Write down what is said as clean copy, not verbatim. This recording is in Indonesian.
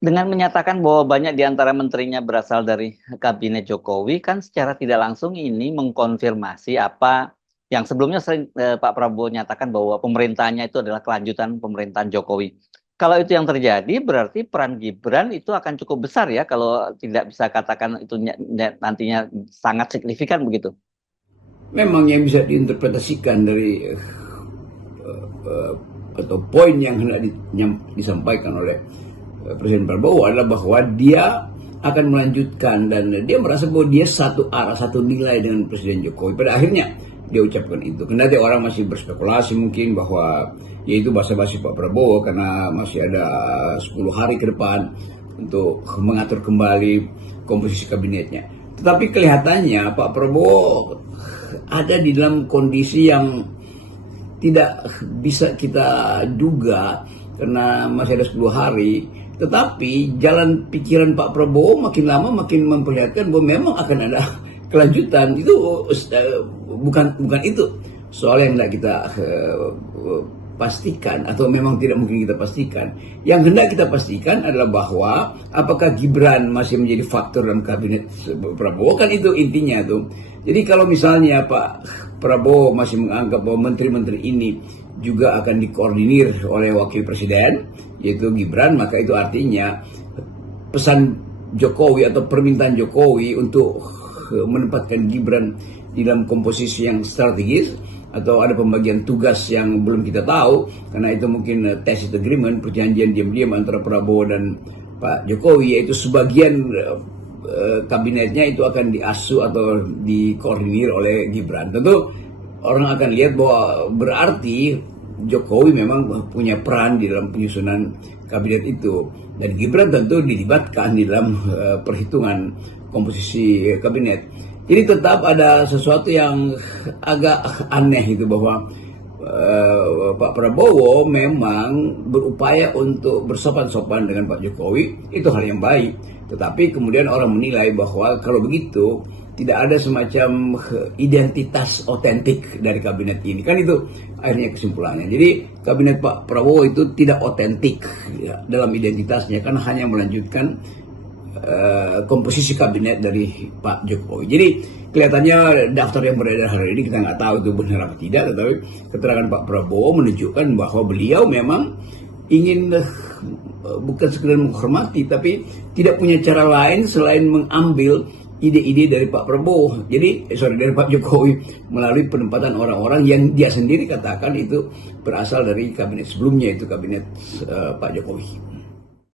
Dengan menyatakan bahwa banyak di antara menterinya berasal dari kabinet Jokowi, kan secara tidak langsung ini mengkonfirmasi apa yang sebelumnya sering Pak Prabowo nyatakan bahwa pemerintahnya itu adalah kelanjutan pemerintahan Jokowi. Kalau itu yang terjadi, berarti peran Gibran itu akan cukup besar ya, kalau tidak bisa katakan itu nantinya sangat signifikan begitu. Memang yang bisa diinterpretasikan dari uh, atau poin yang hendak disampaikan oleh Presiden Prabowo adalah bahwa dia akan melanjutkan dan dia merasa bahwa dia satu arah, satu nilai dengan Presiden Jokowi. Pada akhirnya dia ucapkan itu. Kendati orang masih berspekulasi mungkin bahwa yaitu basa-basi Pak Prabowo karena masih ada 10 hari ke depan untuk mengatur kembali komposisi kabinetnya. Tetapi kelihatannya Pak Prabowo ada di dalam kondisi yang tidak bisa kita duga karena masih ada 10 hari. Tetapi jalan pikiran Pak Prabowo makin lama makin memperlihatkan bahwa memang akan ada kelanjutan. Itu bukan itu soal yang tidak kita pastikan atau memang tidak mungkin kita pastikan. Yang hendak kita pastikan adalah bahwa apakah Gibran masih menjadi faktor dalam kabinet Prabowo, kan itu intinya tuh. Jadi kalau misalnya Pak Prabowo masih menganggap bahwa menteri-menteri ini juga akan dikoordinir oleh wakil presiden yaitu Gibran, maka itu artinya pesan Jokowi atau permintaan Jokowi untuk menempatkan Gibran di dalam komposisi yang strategis atau ada pembagian tugas yang belum kita tahu karena itu mungkin tacit agreement, perjanjian diam-diam antara Prabowo dan Pak Jokowi, yaitu sebagian kabinetnya itu akan diasuh atau dikoordinir oleh Gibran. Tentu orang akan lihat bahwa berarti Jokowi memang punya peran di dalam penyusunan kabinet itu dan Gibran tentu dilibatkan di dalam perhitungan komposisi kabinet. Jadi tetap ada sesuatu yang agak aneh itu bahwa Pak Prabowo memang berupaya untuk bersopan-sopan dengan Pak Jokowi, itu hal yang baik. Tetapi kemudian orang menilai bahwa kalau begitu tidak ada semacam identitas otentik dari kabinet ini. Kan itu akhirnya kesimpulannya. Jadi kabinet Pak Prabowo itu tidak otentik ya, dalam identitasnya, kan hanya melanjutkan komposisi kabinet dari Pak Jokowi. Jadi kelihatannya daftar yang beredar hari ini kita nggak tahu itu benar apa tidak, tetapi keterangan Pak Prabowo menunjukkan bahwa beliau memang ingin bukan sekedar menghormati, tapi tidak punya cara lain selain mengambil ide-ide dari Pak Prabowo. Dari Pak Jokowi melalui penempatan orang-orang yang dia sendiri katakan itu berasal dari kabinet sebelumnya, itu kabinet Pak Jokowi.